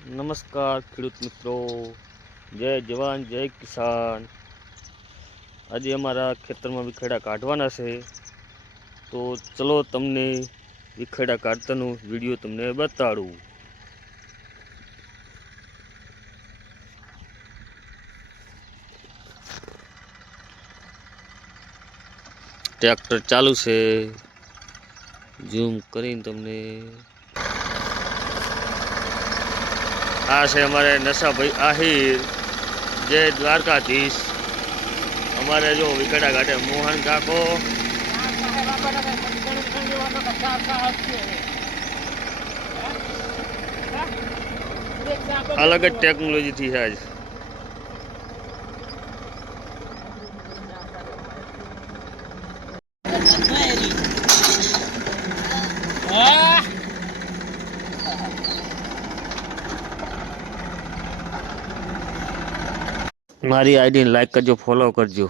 નમસ્કાર ખેડૂત મિત્રો, જય જવાન જય કિસાન। આજે અમારા ખેતરમાં વિખેડા કાઢવાના છે, તો ચલો તમને વિખેડા કાઢતાનો વિડીયો તમને બતાડું। ટ્રેક્ટર ચાલુ છે, ઝૂમ કરીને તમને આ છે અમારે નશાભાઈ આહિર, જય દ્વારકાધીશ। અમારે જો વિખેડા કાઢે મોહન કાકો, અલગ જ ટેકનોલોજી થી છે આજ। મારી આઈડી લાઈક કરજો, ફોલો કરજો।